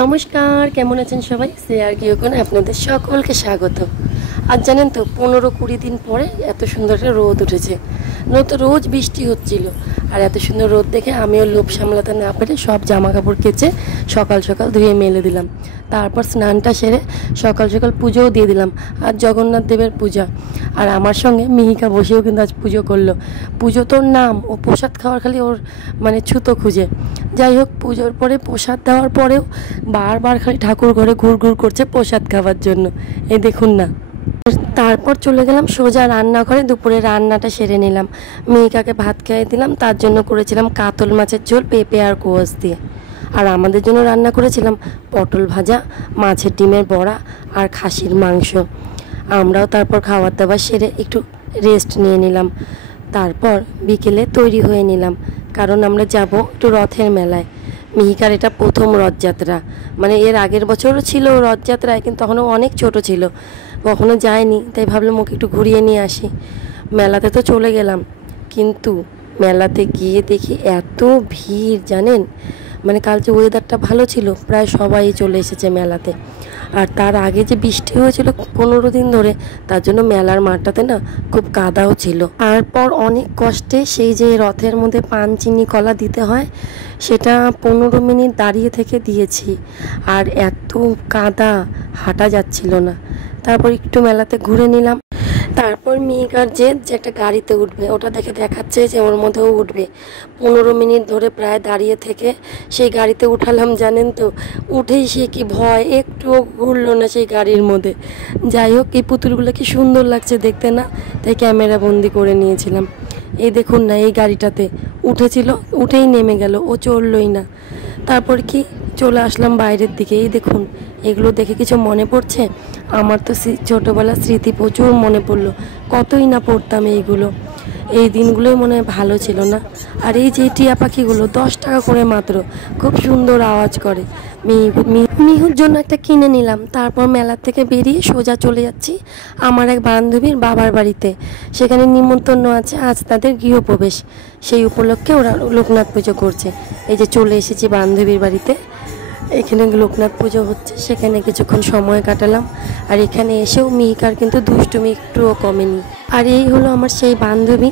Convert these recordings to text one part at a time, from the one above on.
নমস্কার, কেমন আছেন সবাই? শেয়ার গৃহকোণে আপনাদের সকলকে স্বাগত। আজ জানেন তো 15-20 দিন পরে এত সুন্দর একটা রোদ উঠেছে। নয়তো রোজ বৃষ্টি হচ্ছিল, আর এত সুন্দর রোদ দেখে আমিও লোভ সামলাতে না পেরে সব জামা কাপড় কেচে সকাল সকাল ধুয়ে মেলে দিলাম। তারপর স্নানটা সেরে সকাল সকাল পুজোও দিয়ে দিলাম। আর জগন্নাথ দেবের পূজা, আর আমার সঙ্গে মিহিকা বসেও কিন্তু আজ পুজো করলো। পুজো তোর নাম, ও প্রসাদ খাওয়ার খালি ওর মানে ছুতো খুঁজে। যাই হোক, পুজোর পরে প্রসাদ দেওয়ার পরেও বারবার খালি ঠাকুর ঘরে ঘুর ঘুর করছে প্রসাদ খাওয়ার জন্য। এই দেখুন না। তারপর চলে গেলাম সোজা রান্নাঘরে, দুপুরে রান্নাটা সেরে নিলাম। মিহিকাকে ভাত খাইয়ে দিলাম। তার জন্য করেছিলাম কাতল মাছের ঝোল পেঁপে আর কোয়াশ দিয়ে। আর আমাদের জন্য রান্না করেছিলাম পটল ভাজা, মাছের ডিমের বড়া আর খাসির মাংস। আমরাও তারপর খাবার দাবার সেরে একটু রেস্ট নিয়ে নিলাম। তারপর বিকেলে তৈরি হয়ে নিলাম, কারণ আমরা যাব একটু রথের মেলায়। মিহিকার এটা প্রথম রথযাত্রা, মানে এর আগের বছরও ছিল রথযাত্রায়, কিন্তু তখনও অনেক ছোট ছিল, কখনো যায়নি। তাই ভাবলাম ওকে একটু ঘুরিয়ে নিয়ে আসি। মেলাতে তো চলে গেলাম, কিন্তু মেলাতে গিয়ে দেখি এত ভিড় জানেন। মানে কাল যে ওয়েদারটা ভালো ছিল, প্রায় সবাই চলে এসেছে মেলাতে। আর তার আগে যে বৃষ্টি হয়েছিল 15 দিন ধরে, তার জন্য মেলার মাঠটাতে না খুব কাদাও ছিল। তারপর অনেক কষ্টে সেই যে রথের মধ্যে পান চিনি কলা দিতে হয়, সেটা 15 মিনিট দাঁড়িয়ে থেকে দিয়েছি। আর এত কাদা, হাঁটা যাচ্ছিল না। তারপর একটু মেলাতে ঘুরে নিলাম। তারপর মিহিকার যে একটা গাড়িতে উঠবে, ওটা দেখে দেখাচ্ছে যে ওর মধ্যেও উঠবে। 15 মিনিট ধরে প্রায় দাঁড়িয়ে থেকে সেই গাড়িতে উঠালাম জানেন তো। উঠেই সে কি ভয়, একটুও ঘুরলো না সেই গাড়ির মধ্যে। যাই হোক, এই পুতুলগুলো কি সুন্দর লাগছে দেখতে না, তাই ক্যামেরা বন্দি করে নিয়েছিলাম। এই দেখুন না, এই গাড়িটাতে উঠেছিল, উঠেই নেমে গেল, ও চড়লই না। তারপর কি চলে আসলাম বাইরের দিকে। এই দেখুন, এগুলো দেখে কিছু মনে পড়ছে? আমার তো ছোটোবেলার স্মৃতি প্রচুর মনে পড়লো। কতই না পড়তাম এইগুলো। এই দিনগুলোই মনে হয় ভালো ছিল না। আর এই যে টিয়া পাখিগুলো 10 টাকা করে মাত্র, খুব সুন্দর আওয়াজ করে। মিহুর জন্য একটা কিনে নিলাম। তারপর মেলার থেকে বেরিয়ে সোজা চলে যাচ্ছি আমার এক বান্ধবীর বাবার বাড়িতে। সেখানে নিমন্ত্রণ আছে, আজ তাদের গৃহপ্রবেশ। সেই উপলক্ষে ওরা লোকনাথ পুজো করছে। এই যে চলে এসেছি বান্ধবীর বাড়িতে। এখানে লোকনাথ পুজো হচ্ছে, সেখানে কিছুক্ষণ সময় কাটালাম। আর এখানে এসেও মিহিকার কিন্তু দুষ্টুমি একটুও কমেনি। আর এই হলো আমার সেই বান্ধবী,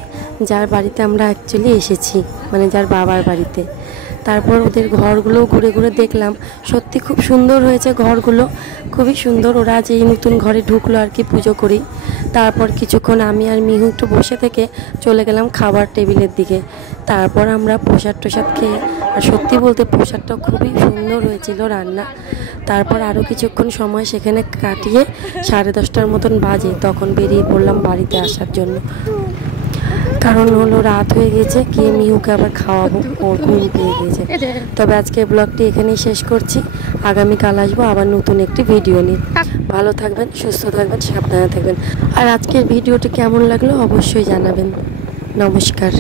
যার বাড়িতে আমরা অ্যাকচুয়ালি এসেছি, মানে যার বাবার বাড়িতে। তারপর ওদের ঘরগুলো ঘুরে ঘুরে দেখলাম। সত্যি খুব সুন্দর হয়েছে ঘরগুলো, খুবই সুন্দর। ওরা আজ এই নতুন ঘরে ঢুকলো আর কি পুজো করি। তারপর কিছুক্ষণ আমি আর মিহু একটু বসে থেকে চলে গেলাম খাবার টেবিলের দিকে। তারপর আমরা প্রসাদ টোসাদ খেয়ে, আর সত্যি বলতে প্রসাদটা খুবই সুন্দর হয়েছিল রান্না। তারপর আরও কিছুক্ষণ সময় সেখানে কাটিয়ে 10:30টার মতন বাজে, তখন বেরিয়ে পড়লাম বাড়িতে আসার জন্য। কারণ হলো রাত হয়ে গেছে, গিয়ে মিহুকে আবার খাওয়াবো, ওর ঘুম পেয়ে গেছে। তবে আজকের ব্লগটি এখানেই শেষ করছি। আগামীকাল আসবো আবার নতুন একটি ভিডিও নিয়ে। ভালো থাকবেন, সুস্থ থাকবেন, সাবধানে থাকবেন। আর আজকের ভিডিওটি কেমন লাগলো অবশ্যই জানাবেন। নমস্কার।